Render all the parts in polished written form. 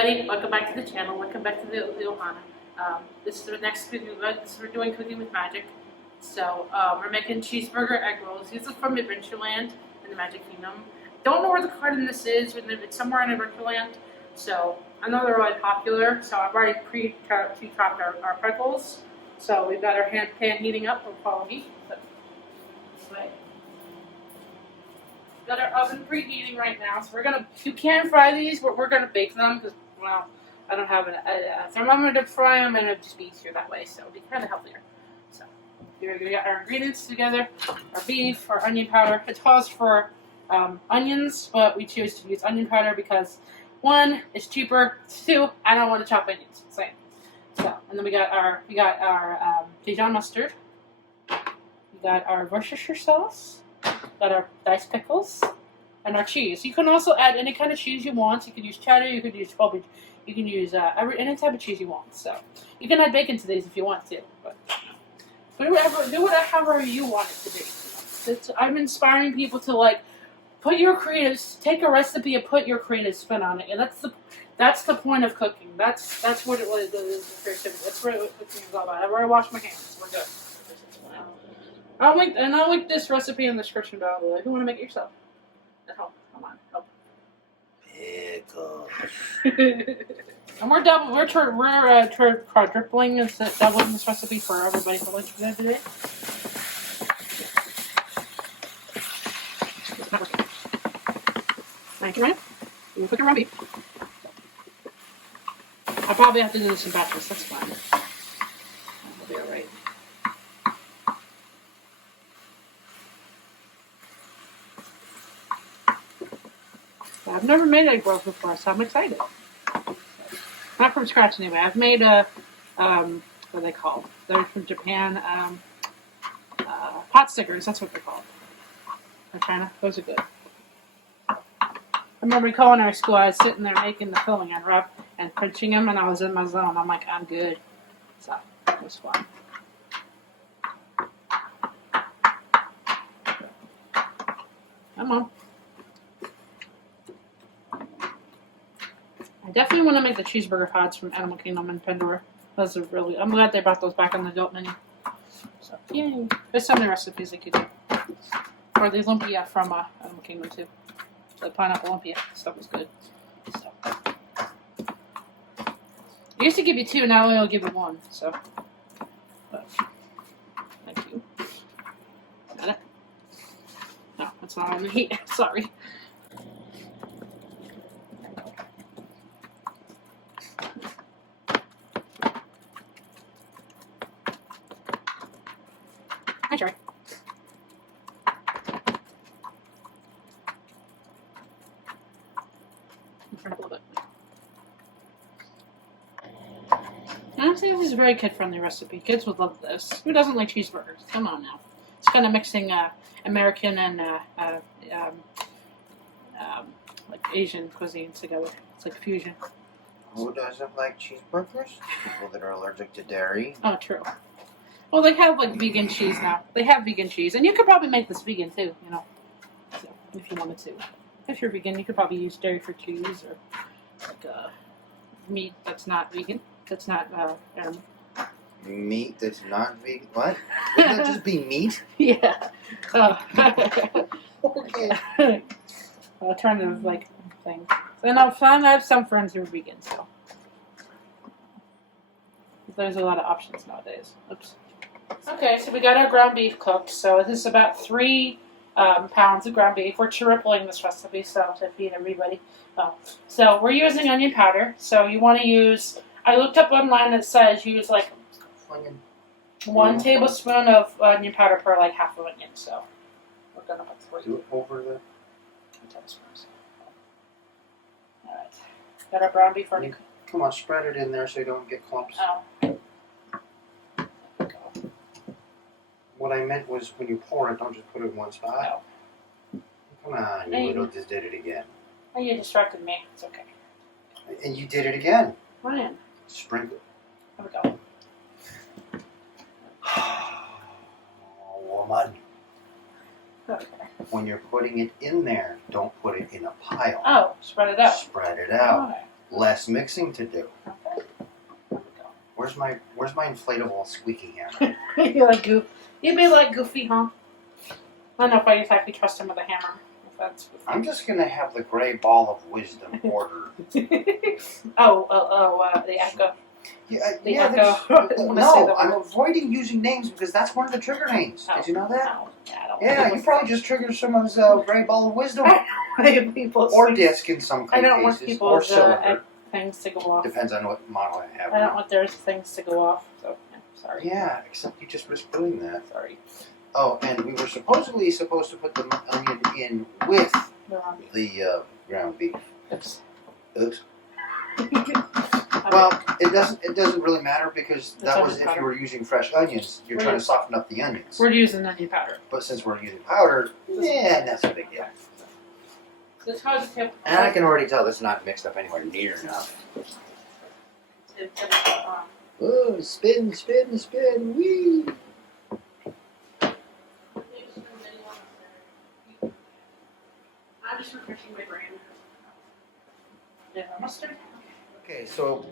everybody, welcome back to the channel, welcome back to the ohana. This is the next video, we're doing Cooking with Magic. So, we're making cheeseburger egg rolls. These are from Adventureland in the Magic Kingdom. Don't know where the card in this is, but it's somewhere in Adventureland. So, I know they're really popular, so I've already pre-chopped our pickles. So, we've got our pan heating up, we'll follow me. So, this way. Got our oven preheating right now, so you can fry these, but we're gonna bake them because, well, I don't have a thermometer to fry them, and it'd just be easier that way, so it'll be kind of healthier. So here we got our ingredients together: our beef, our onion powder. It calls for onions, but we choose to use onion powder because 1, it's cheaper. 2, I don't want to chop onions. Same. So, and then we got our Dijon mustard. We got our Worcestershire sauce. Got our diced pickles and our cheese. You can also add any kind of cheese you want. You can use cheddar. You can use any type of cheese you want. So you can add bacon to these if you want to. But do whatever you want it to be. I'm inspiring people to take a recipe and put your creative spin on it, and that's the point of cooking. That's what it was. That's what cooking is all about. I've already washed my hands. We're good. I'll link this recipe in the description down below if you want to make it yourself at home. Come on, help. Pickles. And we're quadrupling doubling this recipe for everybody for lunch for today. It's not working. Thank you, Ryan. You cook your raw beef. I'll probably have to do this in batches. That's fine. That'll be alright. I've never made egg rolls before, so I'm excited. Not from scratch anyway. I've made what are they called? They're from Japan. Pot stickers, that's what they're called. From China. Those are good. I remember in culinary school, I was sitting there making the filling and wrap and pinching them, and I was in my zone. I'm like, I'm good. So, it was fun. Come on. I definitely want to make the cheeseburger pods from Animal Kingdom and Pandora. Those are really, I'm glad they brought those back on the adult menu. So, yay. There's so many recipes they could do. Or the lumpia from Animal Kingdom too. The pineapple lumpia stuff was good. They used to give you 2, now they'll give you 1. So, but, thank you. Is that it? No, that's not on the heat. Sorry. Hi, Sherry. Turn up a little bit. Honestly, this is a very kid-friendly recipe. Kids would love this. Who doesn't like cheeseburgers? Come on now. It's kind of mixing American and like Asian cuisines together. It's like fusion. Who doesn't like cheeseburgers? People that are allergic to dairy. Oh, true. Well, they have like vegan cheese now. They have vegan cheese, and you could probably make this vegan too. You know, so, if you wanted to. If you're vegan, you could probably use dairy-free cheese or like meat that's not vegan. That's not animal. Meat that's not vegan? What? Wouldn't that just be meat? Yeah. Okay. Alternative like thing. And I have some friends who are vegan, so there's a lot of options nowadays. Oops. Okay, so we got our ground beef cooked. So this is about 3 pounds of ground beef. We're tripling this recipe, so to feed everybody. So we're using onion powder. So you want to use. I looked up online that says use like 1 tablespoon of onion powder per like half an onion. So we're gonna put 3. Do it over the 2 tablespoons. All right. Got our ground beef already. Come on, spread it in there so you don't get clumps. Oh. What I meant was when you pour it, don't just put it in one spot. No. Come on, you little just did it again. Oh, you distracted me. It's okay. And you did it again. Ryan. Sprinkle. There we go. Oh, woman. Okay. When you're putting it in there, don't put it in a pile. Oh, spread it out. Spread it out. Okay. less mixing to do. Okay. Where's my inflatable squeaky hammer? You'd be like Goofy, huh? I don't know if I exactly trust him with a hammer. If that's I'm just gonna have the gray ball of wisdom order. the echo. Yeah, The yeah. echo. No, I'm avoiding using names because that's one of the trigger names. Did you know that? Oh, yeah, I don't Yeah, want you probably just triggered someone's gray ball of wisdom. Or disc in some cases. I don't want or people's cylinder. things to go off. Depends on what model I have. I don't want their things to go off. So, yeah, sorry. Yeah, except you just risked doing that. Sorry. Oh, and we were supposed to put the onion in with the ground beef. Oops. Oops. Well, it doesn't really matter because that was if you were using fresh onions. You're trying to soften up the onions. We're using onion powder. But since we're using powder, yeah, that's a big deal. And I can already tell this is not mixed up anywhere near enough. Oh, spin, spin, spin, wee! I'm just refreshing my brain. Yeah, mustard. Okay, so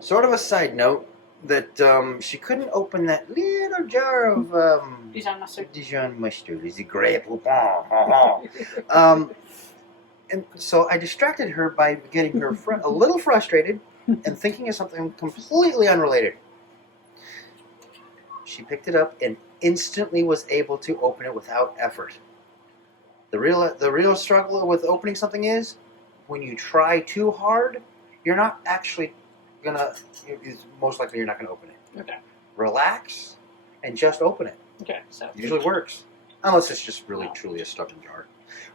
sort of a side note that she couldn't open that little jar of Dijon mustard. Dijon mustard. Is it grape? And so I distracted her by getting her a little frustrated and thinking of something completely unrelated. She picked it up and instantly was able to open it without effort. The real struggle with opening something is when you try too hard, you're not actually gonna. Most likely, you're not gonna open it. Okay. Relax and just open it. Okay. So. It usually works, unless it's just really truly a stubborn jar.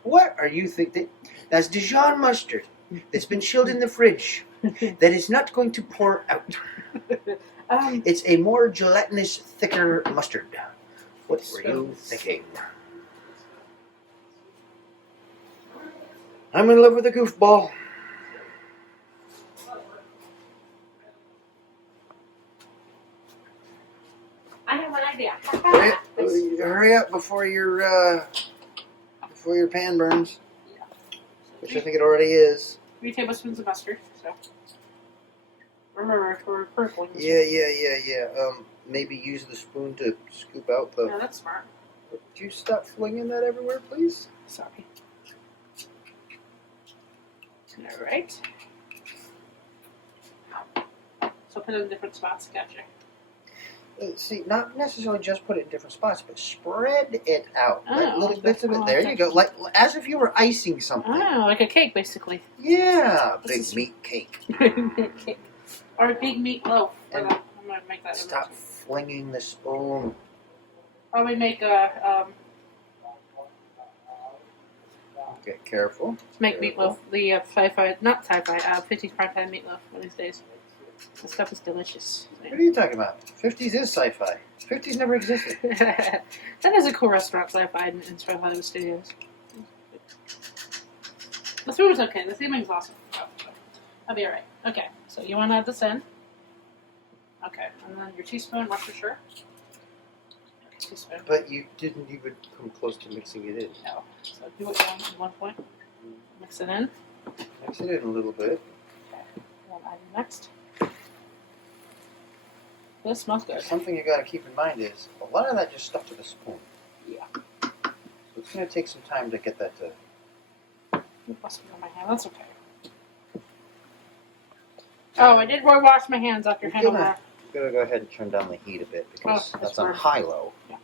What are you thinking? That's Dijon mustard that's been chilled in the fridge. That is not going to pour out. It's a more gelatinous, thicker mustard. What were you thinking? I'm in love with a goofball. I have an idea. Hurry up before your pan burns. Which I think it already is. 3 tablespoons of mustard. So remember, we're purple. Yeah. Maybe use the spoon to scoop out the. Yeah, that's smart. Would you stop flinging that everywhere, please? Sorry. All right. So put it in different spots. Gotcha. See, not necessarily just put it in different spots, but spread it out. Oh, Little bits of it. There you go. Like as if you were icing something. Oh, like a cake, basically. Yeah, big meat cake. Cake. Or a big meat loaf. And I'm gonna make that. Stop flinging the spoon. Probably make a Get careful. make meatloaf. The not sci-fi. 50s primetime meatloaf one of these days. The stuff is delicious. What are you talking about? 50s is sci-fi. 50s never existed. That is a cool restaurant, sci-fi in Hollywood Studios. The food is okay. The theming's awesome. I'll be alright. Okay, so you want to add this in. Okay, and then your teaspoon, what's for sure? Teaspoon. But you didn't even come close to mixing it in. No. So do it down at one point. Mix it in. Mix it in a little bit. Okay. And add next. This smells good. Something you got to keep in mind is a lot of that just stuck to the spoon. Yeah. So it's going to take some time to get that to. It must be on my hand. That's okay. Oh, I did wash my hands off your hand. You're going to go ahead and turn down the heat a bit because that's on high-low. Yeah.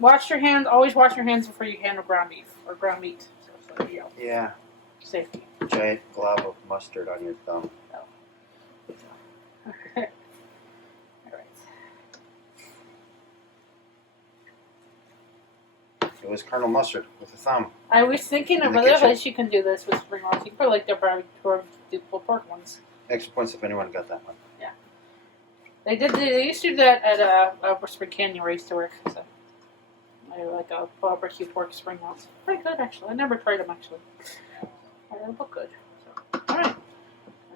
Wash your hands. Always wash your hands before you handle ground beef or ground meat. So there you go. Yeah. Safety. Giant glob of mustard on your thumb. Okay. It was Colonel Mustard with a thumb. I was thinking of In the other kitchen. ways you can do this with spring rolls. You can put like the barbecue pork ones. Extra points if anyone got that one. Yeah. They used to do that at Spring Canyon where I used to work. So I like a barbecue pork spring rolls. Pretty good actually. I never tried them actually. They look good. So, all right.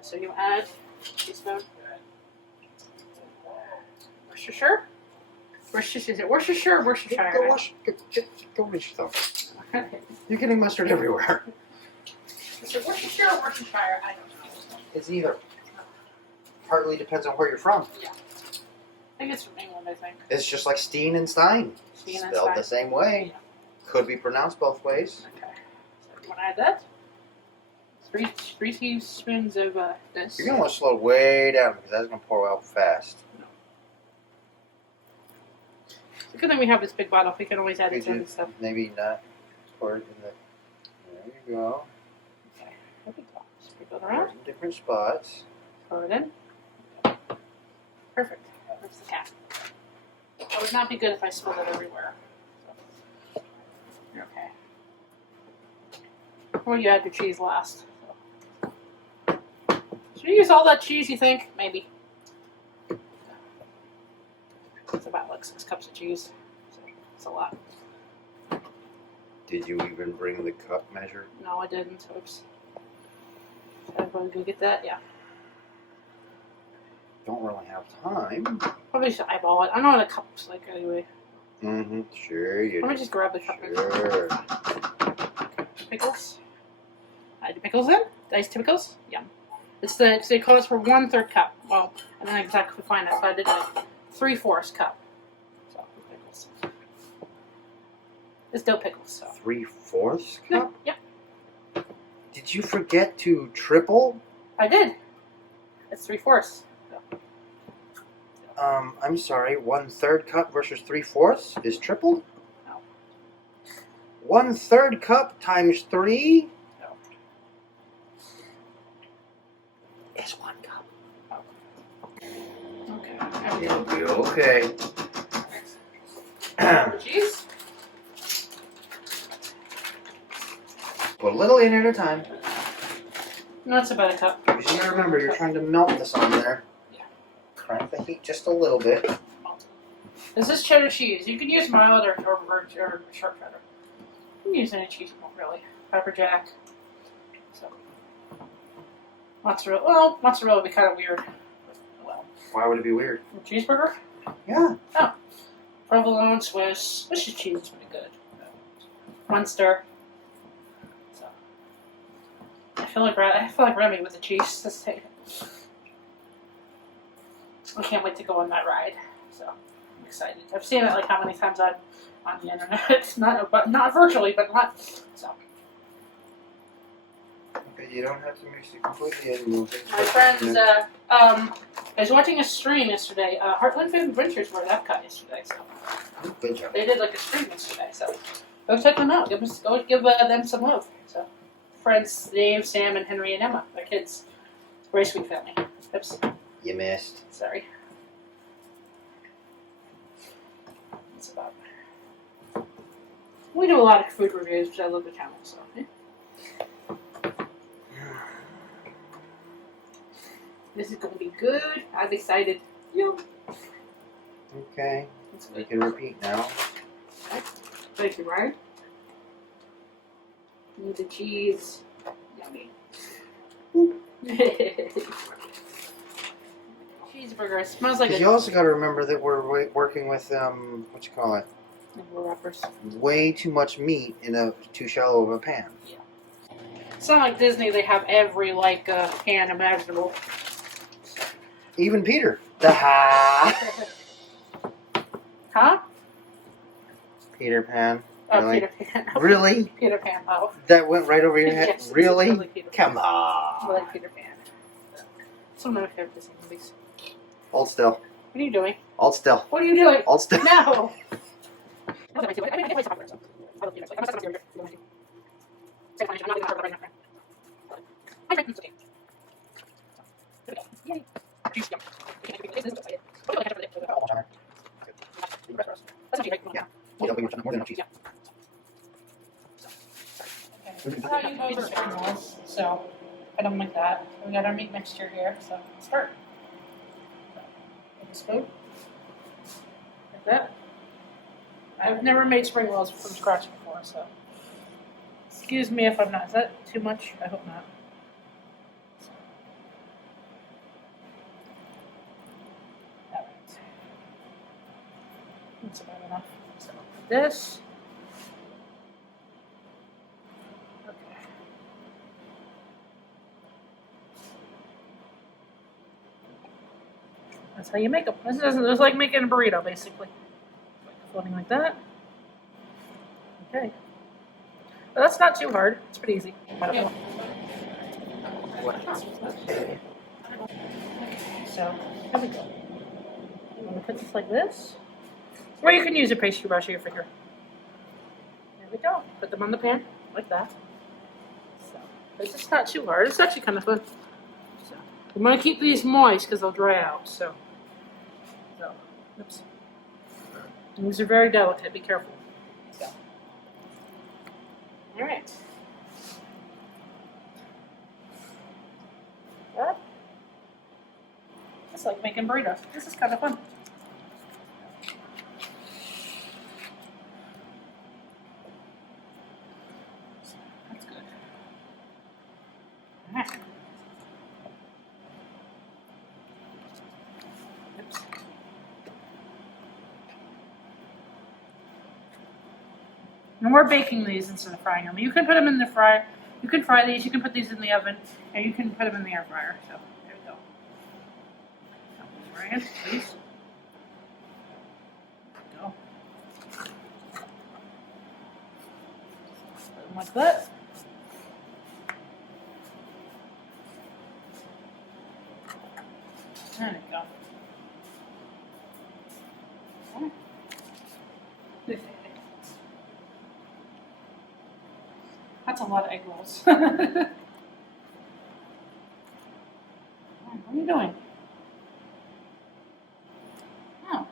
So you add a teaspoon. Worcestershire. Worcestershire. Worcestershire. Worcestershire. Go reach yourself. You're getting mustard everywhere. Is it Worcestershire or Worcestershire? I don't know. It's either. Partly depends on where you're from. Yeah. I think it's from England, I think. It's just like Steen and Stein. Steen and Spelled Stein. the same way. Yeah. Could be pronounced both ways. Okay. So you want to add that? Three teaspoons of this. You're going to want to slow way down because that's going to pour out fast. It's a good thing we have this big bottle. We can always add it to and stuff. Maybe not pour it in the... There you go. Okay. Sprinkle it around. In different spots. Pour it in. Perfect. There's the cap. It would not be good if I spilled it everywhere. So. You're okay. Or you add your cheese last. So. Should we use all that cheese, you think? Maybe. It's about like 6 cups of cheese. So it's a lot. Did you even bring the cup measure? No, I didn't. Oops. Everybody go get that? Yeah. Don't really have time. Probably should eyeball it. I know what a cup's like anyway. Mm-hmm. Sure you do. Let me just grab the cup. Sure. Pickles. Add the pickles in. Diced pickles. Yum. They call this for 1/3 cup. Well, I don't exactly find that, but I did like 3/4 cup. So pickles. It's dill pickles. So 3/4 cup? Yeah. Did you forget to triple? I did. It's 3/4. I'm sorry. 1/3 cup versus 3/4 is tripled? No. 1/3 cup times 3? No. Is 1 cup. Oh. Okay. You'll be okay. Cheese. Put a little in at a time. No, it's about a cup. You gotta remember, you're trying to melt this on there. Yeah. Crank the heat just a little bit. This is cheddar cheese. You can use mild or sharp cheddar. You can use any cheese you want, really. Pepper jack. So. Mozzarella. Well, mozzarella would be kind of weird. Well. Why would it be weird? Cheeseburger? Yeah. Oh. Provolone, Swiss. Swiss cheese is pretty good. Munster. So. I feel like Remy with the cheese this day. I can't wait to go on that ride. So I'm excited. I've seen it like how many times on the internet. not virtually, but not so. Okay, you don't have to mix it completely in. My friends, I was watching a stream yesterday. Heartland Adventures were at Epcot yesterday, so Good job. they did like a stream yesterday. So go check them out. Go give them some love. So friends Dave, Sam, and Henry and Emma, their kids. Very sweet family. Oops, You missed. sorry. That's about. We do a lot of food reviews, which I love the channel. So. Yeah. This is going to be good. I'm excited. Yep. Okay. We can repeat now. Okay. Thank you, Ryan. Need the cheese. Yummy. Cheeseburger. It smells like You also got to remember that we're working with what you call it? little wrappers. Way too much meat in a too shallow of a pan. Yeah. It's not like Disney. They have every pan imaginable. Even Peter. Huh? Peter Pan. Oh, Really? Peter Pan. Really? Peter Pan. Oh. That went right over your head? Yes, it's Really? totally Peter Pan. Come I on. like Peter Pan. It's one of my favorite Disney movies. Hold still. What are you doing? Hold still. What are you doing? Hold still. No! So, I don't like that. We got our meat mixture here, so let's start. Take a spoon. Like that. I've never made spring rolls from scratch before, so excuse me if I'm not. Is that too much? I hope not. Alright. That's about enough. So this. Okay. That's how you make them. This is like making a burrito, basically. Floating like that. Okay. But that's not too hard. It's pretty easy. So, there we go. I'm going to put this like this. Or you can use a pastry brush or your finger. There we go. Put them on the pan, like that. So, it's just not too hard. It's actually kind of fun. So, I'm going to keep these moist because they'll dry out. So, oops. And these are very delicate. Be careful. So, all right. Well, it's like making burritos. This is kind of fun. That's good. All right. Oops. And we're baking these instead of frying them. You can put them in the fryer. You can fry these. You can put these in the oven, and you can put them in the air fryer. So there we go. Fry it, please. There we go. Put them like that. There we go. That's a lot of egg rolls. What are you doing? Oh.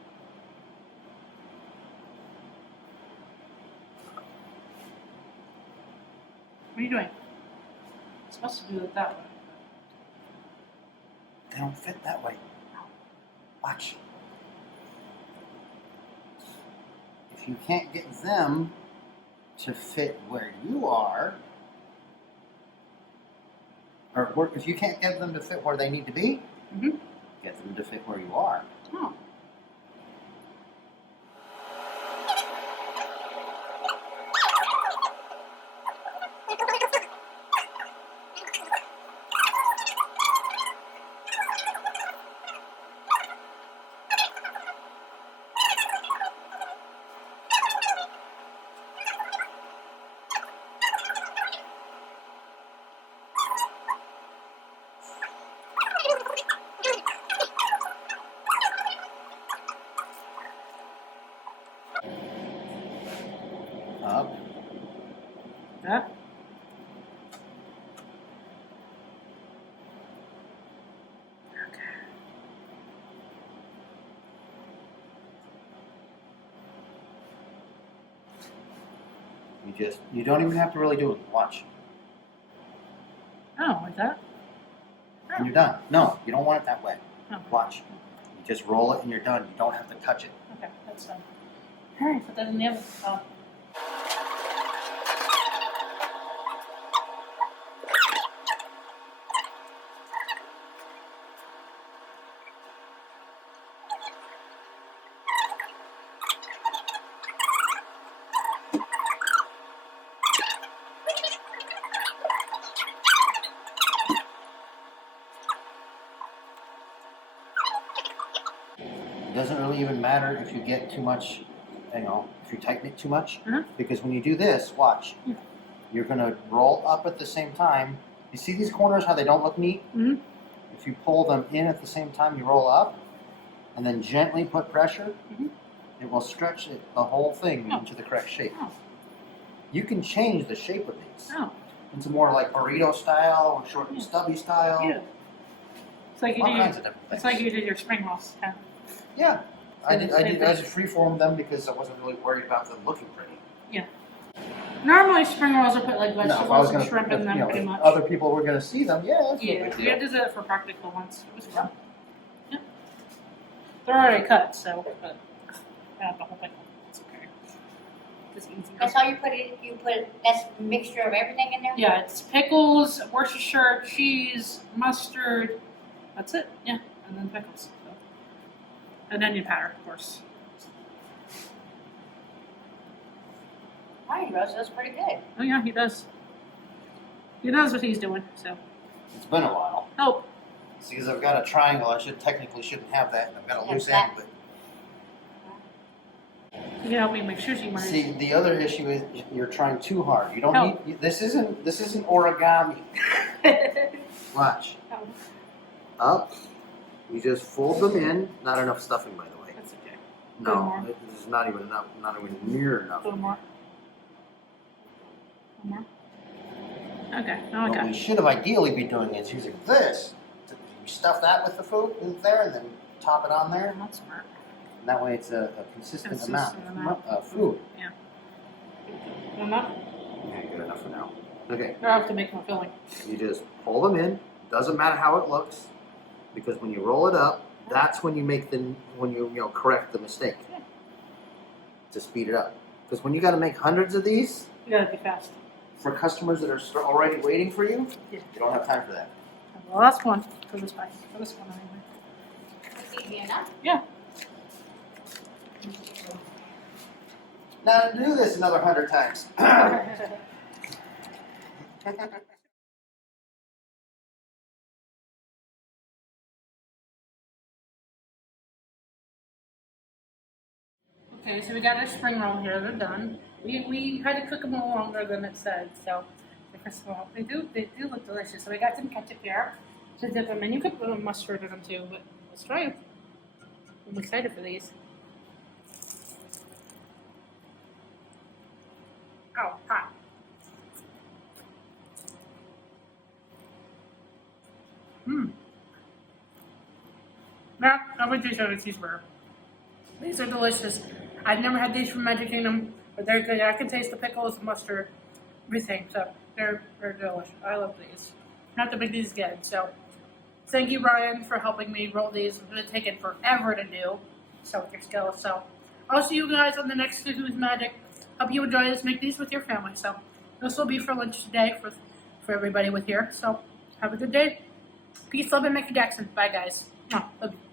What are you doing? You're supposed to do it that way. They don't fit that way. Watch. If you can't get them to fit where you are, or if you can't get them to fit where they need to be, get them to fit where you are. Oh. Up. Yeah. You don't even have to really do it. Watch. Oh, like that? And you're done. No, you don't want it that way. Oh. Watch. You just roll it and you're done. You don't have to touch it. Okay, that's done. Alright, put that in the oven. Oh. It doesn't really even matter if you get too much, if you tighten it too much, because when you do this, watch, you're going to roll up at the same time. You see these corners, how they don't look neat? If you pull them in at the same time, you roll up, and then gently put pressure, it will stretch the whole thing into the correct shape. You can change the shape of these into more like burrito style or short and stubby style. Yeah. It's like you All did. kinds of different things. It's like you did your spring rolls. Yeah. I And it's same just freeformed them because I wasn't really worried about them looking pretty. Yeah. Normally spring rolls are put like No, if I was vegetables and gonna, shrimp in them, pretty if much. other people were going to see them, yeah. That's no Yeah, big we deal. did that for practical ones. It was fun. Yeah. They're already cut, so but not the whole thing. It's okay. It's easy. That's how you put it. You put that's a mixture of everything in there. Yeah, it's pickles, Worcestershire cheese, mustard. That's it. Yeah, and then pickles. So. And onion powder, of course. Wow, Rose, that's pretty good. Oh yeah, he does. He knows what he's doing. So It's been a while. help. See, because I've got a triangle, I technically shouldn't have that, and I've got a loose end. But You can help me make sushi, Marty. see, the other issue is you're trying too hard. You don't Help. need. This isn't origami. Watch. Up. You just fold them in. Not enough stuffing, by the way. That's okay. No, this is not even enough. Not even near enough. A little more. One more. Okay, now I What got we it. should have ideally be doing is using this. We stuff that with the food in there, and then top it on there. That's smart. And that way, it's a consistent Consistent amount of food. Yeah. Good enough? Yeah, good enough for now. Okay. Now I have to make my filling. You just pull them in. Doesn't matter how it looks, because when you roll it up, that's when you make correct the mistake to speed it up. Because when you got to make hundreds of these You gotta be fast. for customers that are already waiting for you, Yeah. you don't have time for that. Well, that's one for this pie. For this one, anyway. It's easy enough. Yeah. Now do this another 100 times. Okay, so we got our spring roll here. They're done. We had to cook them a little longer than it said, so first of all, they do look delicious. So we got some ketchup here to dip them in. You could put a mustard in them too, but let's try it. I'm excited for these. Oh, hot. Nah, I would taste out a cheeseburger. These are delicious. I've never had these from Magic Kingdom, but they're good. I can taste the pickles, the mustard, everything. So they're delicious. I love these. I have to make these again. So thank you, Brian, for helping me roll these. It's going to take it forever to do. So with your skills. So I'll see you guys on the next Who's Magic. Hope you enjoy this. Make these with your family. So this will be for lunch today for everybody with here. So have a good day. Peace, love, and Mickey Jackson. Bye, guys. Love you.